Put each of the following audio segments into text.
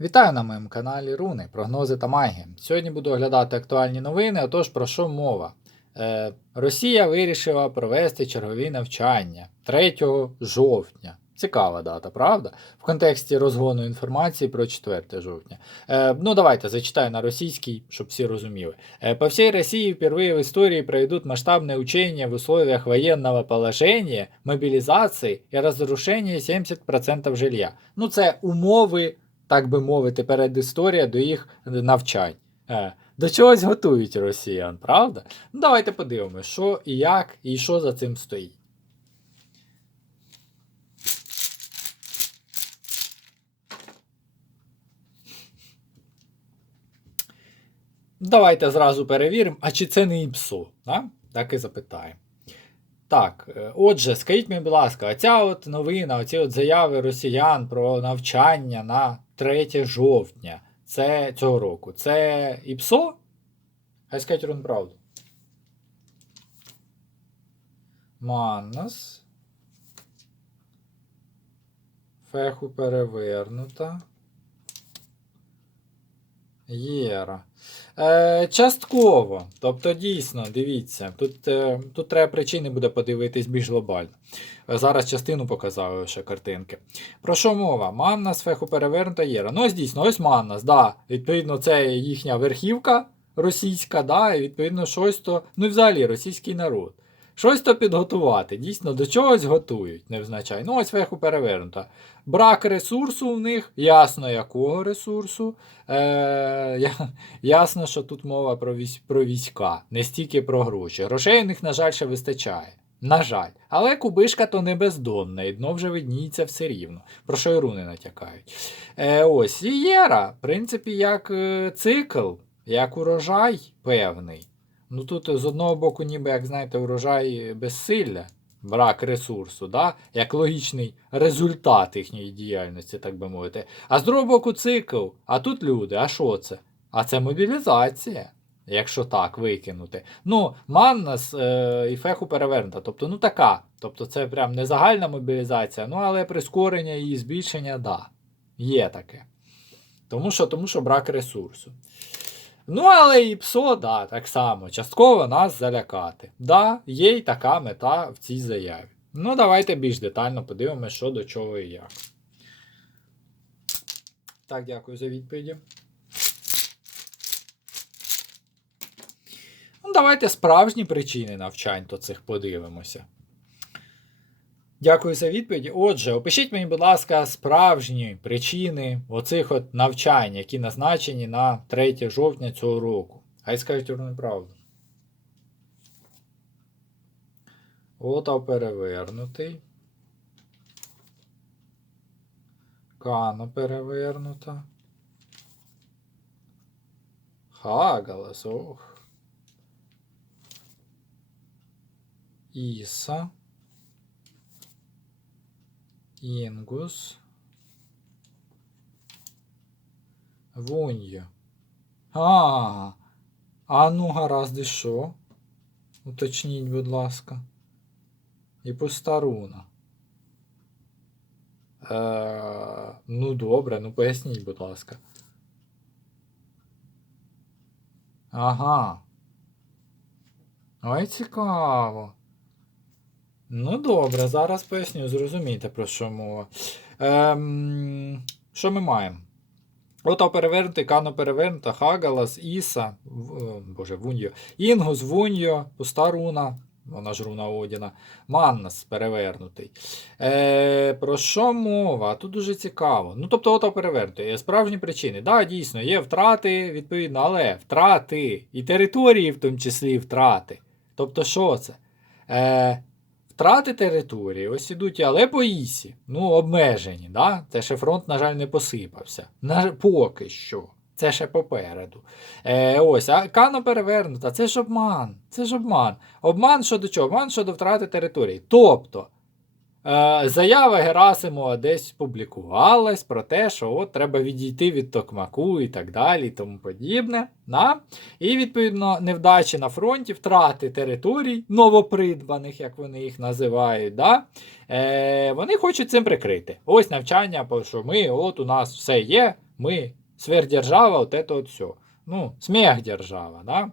Вітаю на моєму каналі Руни, прогнози та магія. Сьогодні буду оглядати актуальні новини. Отож, про що мова? Е, Росія вирішила провести чергові навчання 3 жовтня. Цікава дата, правда? В контексті розгону інформації про 4 жовтня. Е, ну, давайте зачитаю на російській, щоб всі розуміли. Е, по всей России впервые в истории пройдут масштабные учения в условиях военного положения, мобилизации и разрушения 70% жилья. Ну, це умови так би мовити, передісторія до їх навчань. Е, До чогось готують росіян, правда? Ну, давайте подивимося, що і як, і що за цим стоїть. Давайте зразу перевіримо, а чи це не ІПСО? Да? Так і запитаємо. Так, е, отже, скажіть мені, будь ласка, оця от новина, оці от заяви росіян про навчання на 3 жовтня це, цього року, це ІПСО? Хай скажіть рун правду. Маннас. Феху перевернута. Єра. Е, частково. Тобто, дійсно, дивіться, тут е, тут треба причини буде подивитись більш глобально. Е, Зараз частину показав лише картинки. Про що мова? Маннас, феху перевернута єра. Ну, ось дійсно, ось Маннас, да. Відповідно, це їхня верхівка російська, да, і відповідно, щось то. Ну взагалі російський народ. Щось то підготувати. Дійсно, до чогось готують, невзначай. Ну, ось феху перевернута. Брак ресурсу в них, ясно, якого ресурсу. Е, ясно, що тут мова про, військ, про війська, не стільки про гроші. Грошей у них, на жаль, ще вистачає. На жаль. Але кубишка то не бездонна, і дно вже видніється все рівно. Про що і руни натякають. Е, ось і в принципі, як е, цикл, як урожай певний. Ну тут з одного боку, ніби, як знаєте, урожай безсилля, брак ресурсу, да? як логічний результат їхньої діяльності, так би мовити. А з другого боку, цикл. А тут люди, а що це? А це мобілізація, якщо так викинути. Ну, Маннас е, і феху перевернута. Тобто, ну така. Тобто, це прям не загальна мобілізація, ну але прискорення її збільшення, да. Є таке. Тому що, тому що брак ресурсу. Ну, але і ПСО, да, так само, частково нас залякати. Да, є й така мета в цій заяві. Ну, давайте більш детально подивимося, що до чого і як. Так, дякую за відповіді. Ну, давайте справжні причини навчань то цих подивимося. Дякую за відповіді. Отже, опишіть мені, будь ласка, справжні причини оцих от навчань, які назначені на 3 жовтня цього року. Хай скажуть вони правду. Ота перевернутий. Кано перевернута. Хагалас, ох. Іса. Інгус. Вунья. А, а ну гаразд і що? Уточніть, будь ласка. І постаруна. Е, ну добре, ну поясніть, будь ласка. Ага. Ой, цікаво. Ну, добре, зараз поясню, зрозумієте, про що мова. Ем, що ми маємо? Ото перевернути, Кано перевернута, Хагалас, Іса, в- е, Боже, Вуньо, Інгус, Вуньо, пуста руна, вона ж руна Одіна, Маннас перевернутий. Е, про що мова? Тут дуже цікаво. Ну, тобто, ото перевернутий. Є Справжні причини. Да, дійсно, є втрати, відповідно, але втрати і території, в тому числі втрати. Тобто, що це? Е, Втрати території, ось ідуть, але по ісі. Ну, обмежені. Да? Це ще фронт, на жаль, не посипався. На, поки що. Це ще попереду. Е, ось, а Кано перевернута, це ж обман. Це ж обман. Обман щодо чого? Обман щодо втрати території. Тобто, заява Герасимова десь публікувалась про те, що от треба відійти від Токмаку і так далі, і тому подібне. Да? І, відповідно, невдачі на фронті, втрати територій, новопридбаних, як вони їх називають, да? е, вони хочуть цим прикрити. Ось навчання, що ми, от у нас все є, ми сверхдержава, от это от все. Ну, смехдержава, да?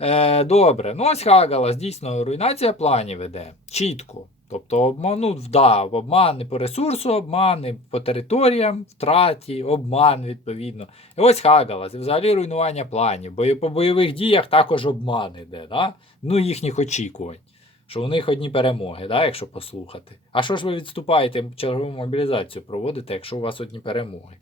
Е, добре, ну ось Хагалас, дійсно, руйнація планів веде чітко. Тобто обманув, да, обмани по ресурсу, обмани по територіям, втраті, обман, відповідно. І ось Хагалас, і взагалі руйнування планів. Бо по бойових діях також обман іде, да? ну їхніх очікувань. Що у них одні перемоги, да, якщо послухати. А що ж ви відступаєте, чергову мобілізацію проводите, якщо у вас одні перемоги?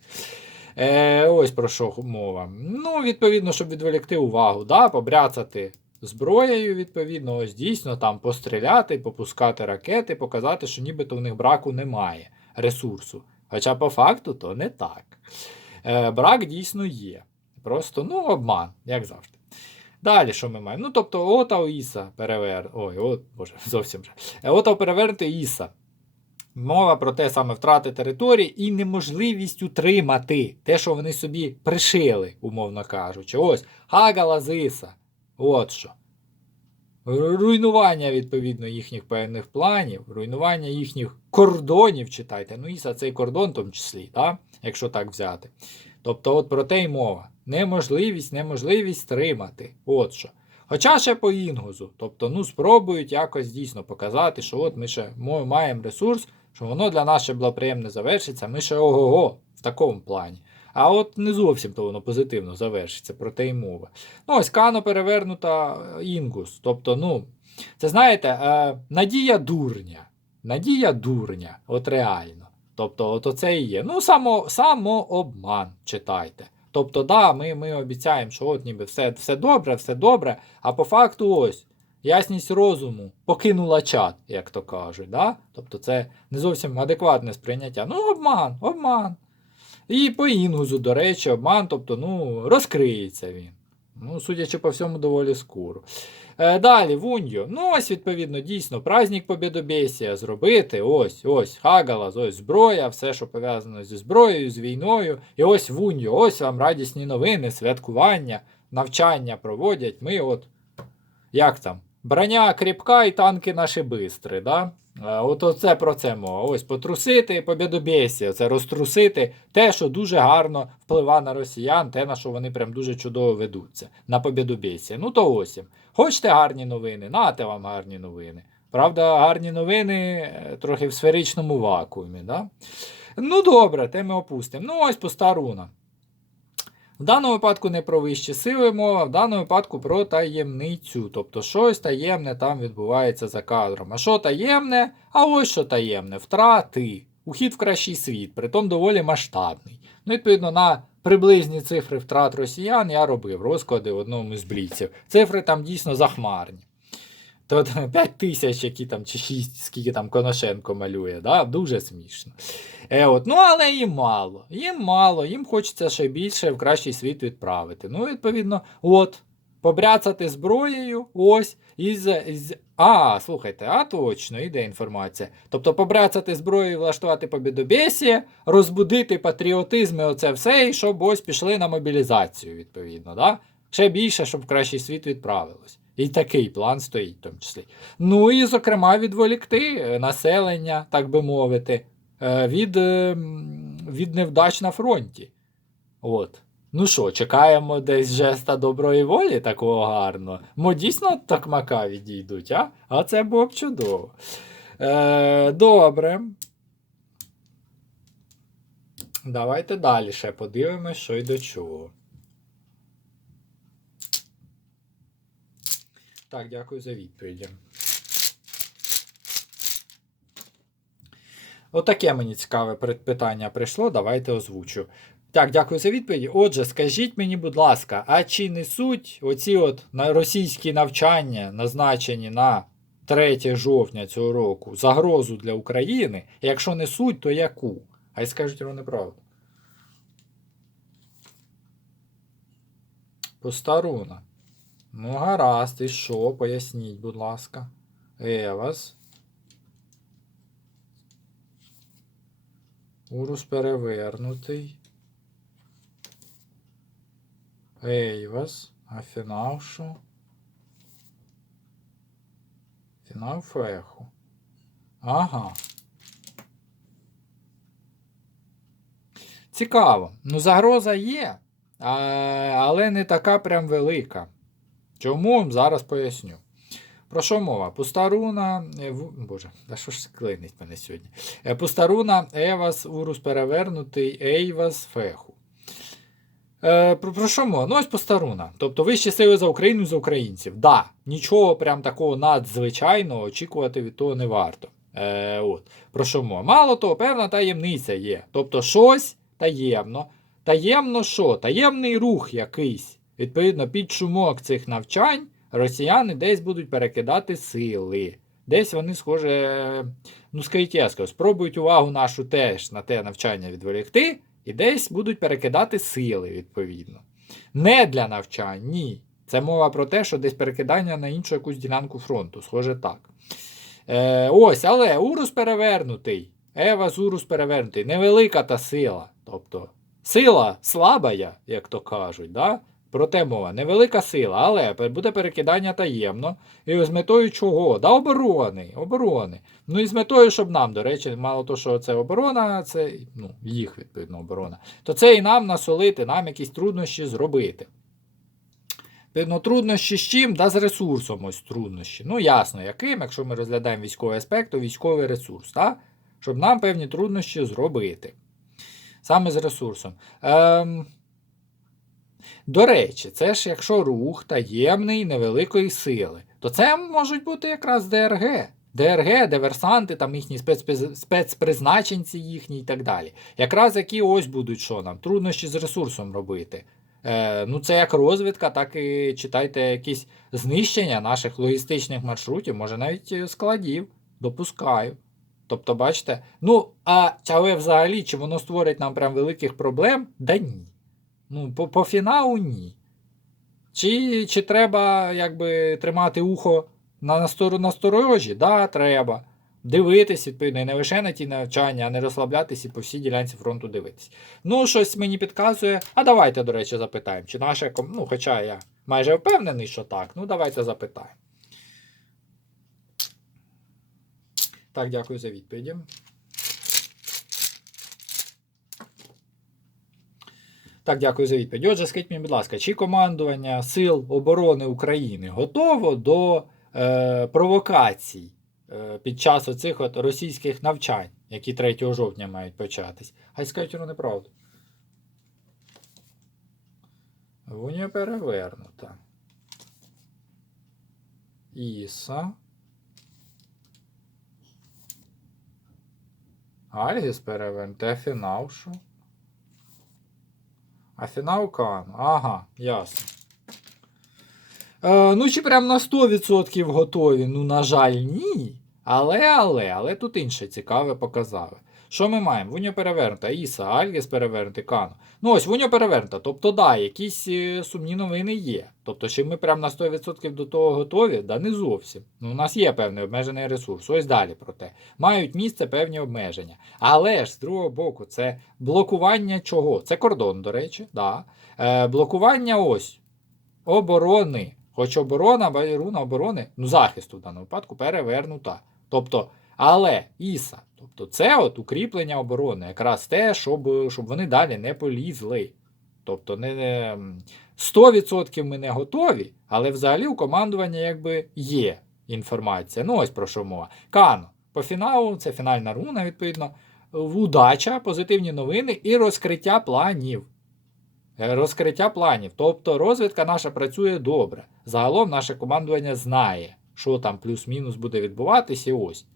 Е, Ось про що мова. Ну, відповідно, щоб відволікти увагу, да, побряцати зброєю, відповідно, ось дійсно там постріляти, попускати ракети, показати, що нібито в них браку немає ресурсу. Хоча по факту то не так. Е, Брак дійсно є. Просто ну, обман, як завжди. Далі, що ми маємо? Ну, тобто, ота Іса перевер. Ой, от, боже, зовсім вже. Е, Ота перевернути Іса. Мова про те саме втрати території і неможливість утримати те, що вони собі пришили, умовно кажучи. Ось Хагала Зиса. От що. Руйнування, відповідно, їхніх певних планів, руйнування їхніх кордонів, читайте. Ну, Іса цей кордон, в тому числі, так? якщо так взяти. Тобто, от про те й мова. Неможливість, неможливість стримати. От що. Хоча ще по інгузу. Тобто, ну, спробують якось дійсно показати, що от ми ще маємо ресурс, що воно для нас ще благоприємно завершиться, ми ще ого-го в такому плані. А от не зовсім то воно позитивно завершиться, про те й мова. Ну, ось Кано перевернута інгус. Тобто, ну, це знаєте, е, надія дурня. Надія дурня, от реально. Тобто, от оце і є. Ну, само, самообман читайте. Тобто, да, ми ми обіцяємо, що от ніби все все добре, все добре, а по факту ось ясність розуму покинула чат, як то кажуть. Да? Тобто це не зовсім адекватне сприйняття. Ну, обман, обман. І по інгузу, до речі, обман, тобто, ну, розкриється він. Ну, судячи по всьому, доволі скоро. Е, Далі, Вуньо. Ну, ось, відповідно, дійсно, праздник Побєдобєсія зробити. Ось, ось, Хагалас, ось зброя, все, що пов'язано зі зброєю, з війною. І ось Вуньо, ось вам радісні новини, святкування, навчання проводять. Ми от, як там, броня кріпка і танки наші бистри. да? От оце про це мова. Ось потрусити побєдобєсія, це розтрусити те, що дуже гарно впливає на росіян, те, на що вони прям дуже чудово ведуться на побєдобєсія. Ну то ось. Хочете гарні новини? Нате вам гарні новини. Правда, гарні новини е, трохи в сферичному вакуумі. Да? Ну добре, те ми опустимо. Ну ось постаруна. В даному випадку не про вищі сили мова, в даному випадку про таємницю. Тобто щось таємне там відбувається за кадром. А що таємне? А ось що таємне. Втрати. Ухід в кращий світ, притом доволі масштабний. Ну, відповідно, на приблизні цифри втрат росіян я робив розклади в одному з бліців. Цифри там дійсно захмарні. То 5 тисяч, які там, чи 6, скільки там Коношенко малює, да? дуже смішно. Е, от, Ну, але їм мало. Їм мало, їм хочеться ще більше в кращий світ відправити. Ну, відповідно, от, побряцати зброєю, ось, із. із... А, слухайте, а точно, іде інформація. Тобто побряцати зброєю, влаштувати побідобєсія, розбудити патріотизм і оце все, і щоб ось пішли на мобілізацію, відповідно. да? Ще більше, щоб в кращий світ відправилось. І такий план стоїть в тому числі. Ну і, зокрема, відволікти е, населення, так би мовити, е, від е, від невдач на фронті. От. Ну що, чекаємо десь жеста доброї волі такого гарного. Мо дійсно такмака відійдуть, а? А це було б чудово. Е, Добре. Давайте далі ще подивимось, що й до чого. Так, дякую за відповіді. Отаке мені цікаве питання прийшло. Давайте озвучу. Так, дякую за відповіді. Отже, скажіть мені, будь ласка, а чи несуть оці от російські навчання, назначені на 3 жовтня цього року, загрозу для України? Якщо несуть, то яку? Хай скажуть вони правду. Постаруна. Ну, гаразд, і що? Поясніть, будь ласка. Евас. Урус перевернутий. Ейвас. А фінал що? Фінал феху. Ага. Цікаво. Ну, загроза є, але не така прям велика. Чому? Зараз поясню. Про що мова? Пустаруна. е, Боже, да що ж клинить мене сьогодні? Е, Пустаруна, Евас, Урус перевернутий, Ейвас, Феху. Е, про, про що мова? Ну, ось Пустаруна. Тобто вищі сили за Україну за українців. Да, нічого прям такого надзвичайного очікувати від того не варто. Е, от. Про що мова? Мало того, певна таємниця є. Тобто щось таємно. Таємно що? Таємний рух якийсь. Відповідно, під шумок цих навчань росіяни десь будуть перекидати сили. Десь вони, схоже, ну скажіть ясно, спробують увагу нашу теж на те навчання відволікти, і десь будуть перекидати сили, відповідно. Не для навчань, ні. Це мова про те, що десь перекидання на іншу якусь ділянку фронту, схоже так. Е, ось, але Урус перевернутий. Ева з Урус перевернутий. Невелика та сила. Тобто сила слаба, як то кажуть. Да? Проте мова, невелика сила, але буде перекидання таємно. І з метою чого? Да, оборони. оборони. Ну і з метою, щоб нам, до речі, мало того, що це оборона, це ну, їх відповідно оборона, то це і нам насолити, нам якісь труднощі зробити. Відповідно, труднощі з чим? Да з ресурсом ось труднощі. Ну, ясно, яким, якщо ми розглядаємо військовий аспект, то військовий ресурс, так? щоб нам певні труднощі зробити. Саме з ресурсом. Ем... До речі, це ж якщо рух таємний невеликої сили, то це можуть бути якраз ДРГ. ДРГ, диверсанти, там їхні спецприз- спецпризначенці їхні і так далі. Якраз які ось будуть що нам, труднощі з ресурсом робити. Е, ну, це як розвідка, так і читайте якісь знищення наших логістичних маршрутів, може навіть е, складів. Допускаю. Тобто, бачите, ну, а але взагалі, чи воно створить нам прям великих проблем? Да ні. Ну, по, по фіналу ні. Чи, чи треба якби тримати ухо на настор- насторожі? Да, треба. Дивитись, відповідно, і не лише на ті навчання, а не розслаблятись і по всій ділянці фронту дивитись. Ну, щось мені підказує. А давайте, до речі, запитаємо, чи наша ком... Ну, хоча я майже впевнений, що так. Ну, давайте запитаємо. Так, дякую за відповіді. Так, дякую за відповідь. Отже, скажіть мені, будь ласка, чи командування Сил оборони України готово до е, провокацій е, під час оцих от російських навчань, які 3 жовтня мають початись? Хай скажуть воно неправду. Вуня перевернута. Іса. Альгіс перевернута. А фінал що? А фінал Кан. Ага, ясно. Е, ну, чи прям на 100% готові? Ну, на жаль, ні. Але, але, але тут інше цікаве показали. Що ми маємо? Вуня перевернута, Іса, Альгіс перевернутий, Кано. Ну ось Вуня перевернута. Тобто, да, якісь е, сумні новини є. Тобто, чи ми прям на 100% до того готові? Да не зовсім. Ну, у нас є певний обмежений ресурс. Ось далі про те. Мають місце певні обмеження. Але ж з другого боку, це блокування чого? Це кордон, до речі, да. Е, блокування ось оборони. Хоч оборона, руна оборони, ну захисту в даному випадку перевернута. Тобто, але Іса, тобто це от укріплення оборони, якраз те, щоб, щоб вони далі не полізли. Тобто, не, не 100% ми не готові, але взагалі у командування якби є інформація. Ну, ось про що мова. Кано. По фіналу, це фінальна руна, відповідно. Удача, позитивні новини і розкриття планів. Е, Розкриття планів. Тобто розвідка наша працює добре. Загалом наше командування знає, що там плюс-мінус буде відбуватися. І ось.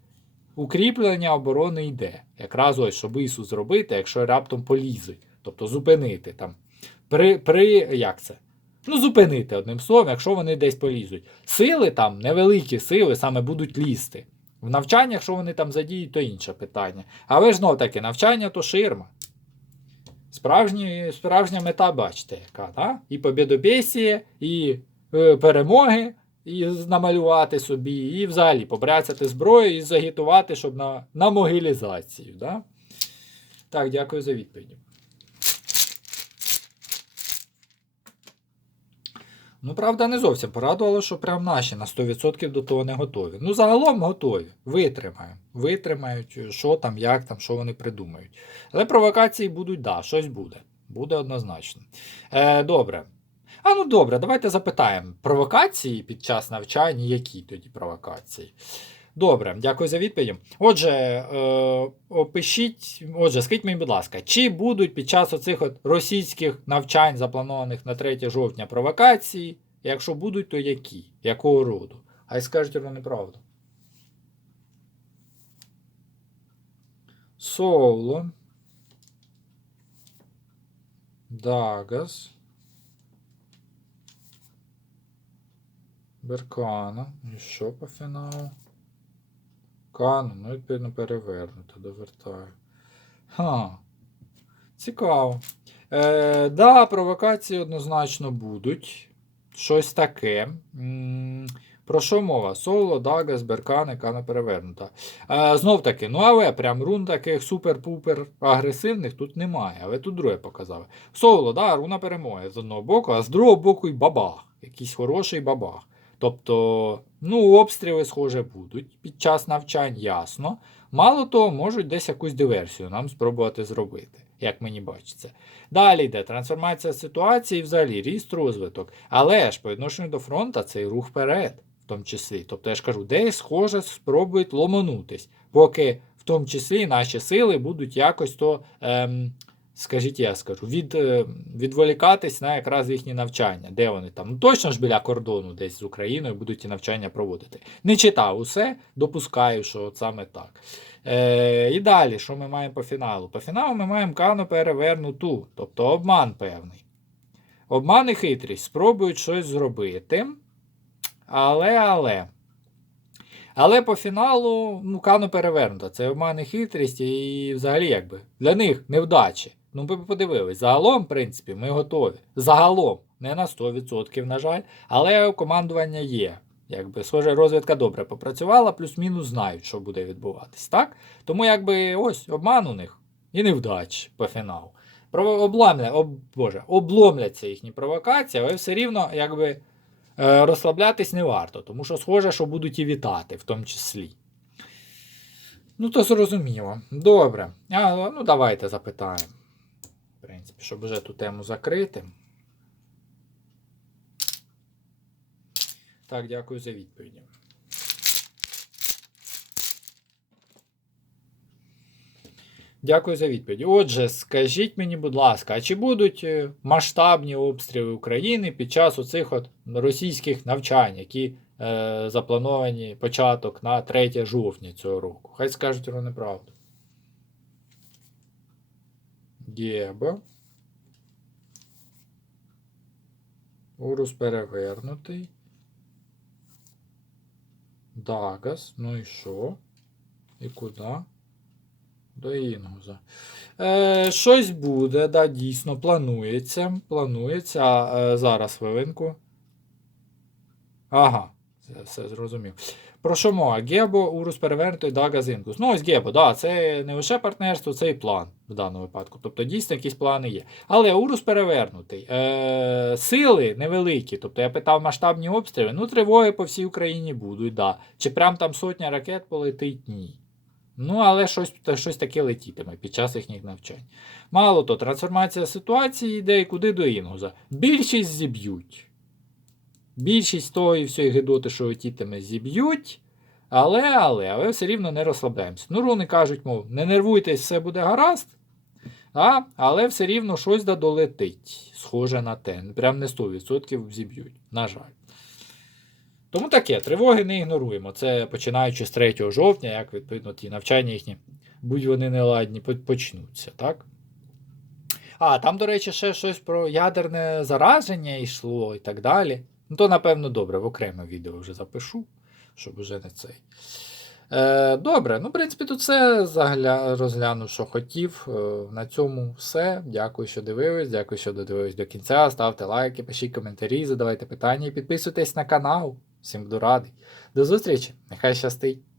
Укріплення оборони йде. Якраз ось, щоб ІСу зробити, якщо раптом полізуть. Тобто зупинити там. При, при, як це? Ну, зупинити одним словом, якщо вони десь полізуть. Сили там, невеликі сили, саме будуть лізти. В навчаннях, якщо вони там задіють, то інше питання. Але ж знов таки, навчання то ширма. Справжні, справжня мета, бачите, яка, да? і побєдобєсіє, і е, перемоги, і намалювати собі, і взагалі побряцати зброю і загітувати, щоб на, на могилізацію. Да? Так, дякую за відповіді. Ну, правда, не зовсім порадувало, що прям наші на 100% до того не готові. Ну, загалом готові. Витримаємо. Витримають, що там, як там, що вони придумають. Але провокації будуть, да, щось буде. Буде однозначно. Е, добре. А ну добре, давайте запитаємо. Провокації під час навчання, які тоді провокації? Добре, дякую за відповідь. Отже, е, опишіть, отже, скажіть мені, будь ласка, чи будуть під час оцих от російських навчань, запланованих на 3 жовтня, провокації? Якщо будуть, то які? Якого роду? А й скажуть вони правду. Соло. Дагас. Беркана. І що по фіналу? Кану, ну, відповідно, перевернуто, довертаю. Ха. Цікаво. Е, да, провокації однозначно будуть. Щось таке. М, Про що мова? Соло, Дагас, Беркани, Кана перевернута. Е, знов таки, ну але прям рун таких супер-пупер агресивних тут немає. Але тут друге показали. Соло, да, руна перемоги з одного боку, а з другого боку і бабах. Якийсь хороший бабах. Тобто, ну, обстріли, схоже, будуть під час навчань, ясно. Мало того, можуть десь якусь диверсію нам спробувати зробити, як мені бачиться. Далі йде трансформація ситуації, взагалі ріст розвиток. Але ж по відношенню до фронту цей рух вперед, в тому числі. Тобто, я ж кажу, десь, схоже, спробують ломанутись, поки в тому числі наші сили будуть якось то. Ем, скажіть, я скажу, від, е, відволікатись на якраз їхні навчання. Де вони там? Ну, точно ж біля кордону, десь з Україною будуть ті навчання проводити. Не читав усе, допускаю, що от саме так. Е, і далі, що ми маємо по фіналу? По фіналу ми маємо кану перевернуту, тобто обман певний. Обман і хитрість спробують щось зробити. Але, але. Але по фіналу, ну, Кану перевернута. Це обман і хитрість, і взагалі, якби для них невдачі. Ну, ви подивились, загалом, в принципі, ми готові. Загалом, не на 100%, на жаль, але командування є. Якби, схоже, розвідка добре попрацювала, плюс-мінус знають, що буде відбуватись. так? Тому, якби, ось обман у них і невдач по фіналу. Про обламля, об, Боже, обломляться їхні провокації, але все рівно, якби. Е, розслаблятись не варто, тому що схоже, що будуть і вітати, в тому числі. Ну, то зрозуміло. Добре. А, ну, давайте запитаємо. В принципі, щоб вже ту тему закрити. Так, дякую за відповіді. Дякую за відповідь. Отже, скажіть мені, будь ласка, а чи будуть е, масштабні обстріли України під час оцих от російських навчань, які е, заплановані початок на 3 жовтня цього року? Хай скажуть вони правду. Геба. Урус перевернутий. Дагас. Ну і що? І куди? До Інгуза. Е, щось буде, да, дійсно, планується. Планується. Е, зараз хвилинку. Ага, це все зрозумів. Про що мова? Гебо, Урус перевернутий, Дага Зінкус. Ну, ось Гебо, да, це не лише партнерство, це і план в даному випадку. Тобто, дійсно, якісь плани є. Але Урус перевернутий. Е, сили невеликі. Тобто я питав масштабні обстріли. Ну, тривоги по всій Україні будуть, да. Чи прям там сотня ракет полетить? Ні. Ну, але щось щось таке летітиме під час їхніх навчань. Мало то, трансформація ситуації йде і куди до Інгуза. Більшість зіб'ють. Більшість і всієї гидоти, що летітиме, зіб'ють. Але, але, але все рівно не розслабляємося. Ну, руни кажуть, мов, не нервуйтесь, все буде гаразд. А, але все рівно щось да долетить. Схоже на те. Прям не 100% зіб'ють. На жаль. Тому таке, тривоги не ігноруємо. Це починаючи з 3 жовтня, як відповідно ті навчання їхні, будь вони неладні, почнуться, так? А, там, до речі, ще щось про ядерне зараження йшло і так далі. Ну, то, напевно, добре, в окреме відео вже запишу, щоб вже не цей. Е, Добре, ну, в принципі, тут все загля... розгляну, що хотів. Е, на цьому все. Дякую, що дивились. Дякую, що додивились до кінця. Ставте лайки, пишіть коментарі, задавайте питання і підписуйтесь на канал. Всім буду радий. До зустрічі! Нехай щастить!